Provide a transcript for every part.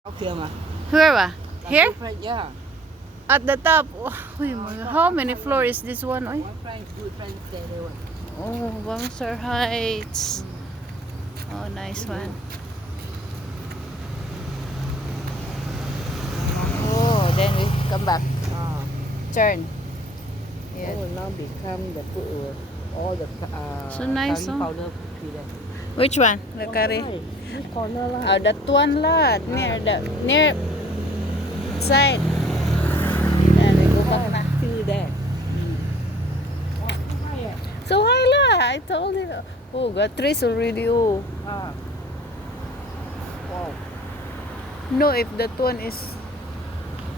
Okay, ma. Where ba? Here? Different, yeah. At the top. Oh, uy, how many floors is this one? Oy? One friend, good friend stay there. One. Oh, Bangsar Heights. Oh, nice one. Oh, then we come back. Ah. Turn. Yeah. Oh, now become the put all the So nice, curry oh. powder put there. Which one? The curry? This corner lah. Oh, that one lah. Near side. Then we go back na. Still there. So high lah. I told you. Oh, got trees already. Oh. Ah. Wow. No, if that one is.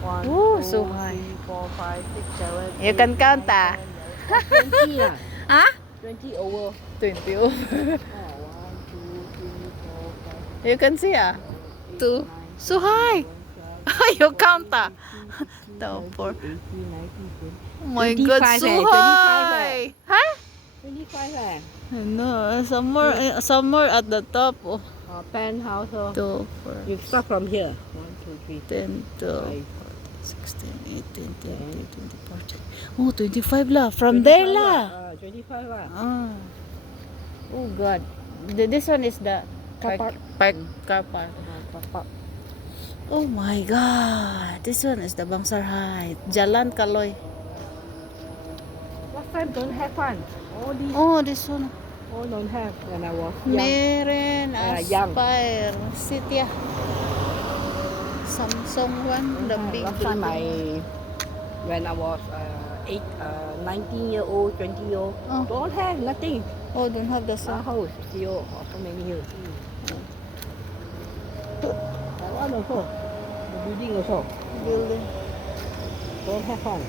One, Oh, two, so high. 3, 4, 5, 6, 7. You can count, ah. 20 lah. Huh? 20 over. 20. Oh. Oh, 1, 2, 3, 4, 5. You can see, ah. 2. So high. 11, 12, You count, ah. 13, 2, 4. 18, 19, 20. Oh my God, 25 so eh, 25 high. Huh? 25 eh. No, somewhere at the top. Oh. Penthouse. 2, 4, You start from here. 1, 2, 3, 10, 12, 5. 16, 18, 20, 24. Oh, 25 lah. From there lah. 25 lah. Ah. Oh God. This one is the Car park. car park. Car park. Oh my God. This one is the Bangsar Heights. Jalan Kaloy. Last time don't have one. All these Oh, this one. all don't have when I was young. Meren young. Aspire City. Samsung one, the big Last time building. when I was 19 year old, 20 year old, Oh. don't have nothing. Oh, don't have the Our sun. house still so many years. That one also, the building also Building. don't have one.